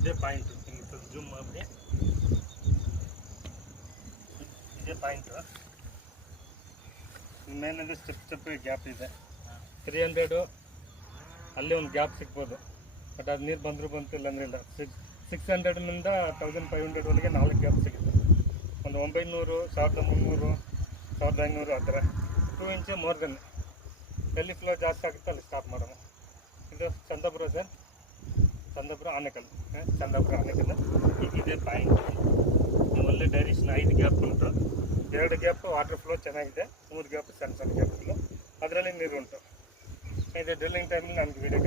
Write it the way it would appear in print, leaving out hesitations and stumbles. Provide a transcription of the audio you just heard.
ಇದೇ point zoom ಮಾಡಿ, ಇದೇ ಪಾಯಿಂಟು. ಮೇಲಿಂದ ಸ್ಟೆಪ್ ಗ್ಯಾಪ್ ಇದೆ. 300 ಅಲ್ಲಿ ಒಂದು ಗ್ಯಾಪ್ ಸಿಗ್ಬೋದು, ಬಟ್ ಅದು ನೀರು ಬಂದರೂ ಬಂತು, ಇಲ್ಲಾಂದ್ರೆ ಇಲ್ಲ. 600ನಿಂದ 1500ವರೆಗೆ 4 ಗ್ಯಾಪ್ ಸಿಗುತ್ತೆ. ಒಂದು 900, 1300, 1500 ಆ ಥರ 2 ಇಂಚ್ ಮೋರ್ ದೆನ್. ಎಲ್ಲಿ ಫ್ಲೋ ಜಾಸ್ತಿ ಆಗುತ್ತೆ ಅಲ್ಲಿ ಸ್ಟಾಪ್ ಮಾಡೋಣ. ಇದು ಚಂದಾಪುರ ಸರ್, ಚಂದಾಪುರ ಆನೆಕಲ್, ಚಂದಾಪುರ ಆನೆಕಲ್. ಈಗ ಇದೆ ಪಾಯಿಂಟ್. ಒಳ್ಳೆ ಡೈರೆಕ್ಷನ್ 5 ಗ್ಯಾಪ್ ಉಂಟು. 2 ಗ್ಯಾಪ್ ವಾಟರ್ ಫ್ಲೋ ಚೆನ್ನಾಗಿದೆ, 3 ಗ್ಯಾಪ್ ಸಣ್ಣ ಗ್ಯಾಪ್ ಇಲ್ಲ, ಅದರಲ್ಲಿ ನೀರು ಉಂಟು. ಇದು ಡ್ರಿಲ್ಲಿಂಗ್ ಟೈಮಲ್ಲಿ ನನಗೆ ವೀಡಿಯೋ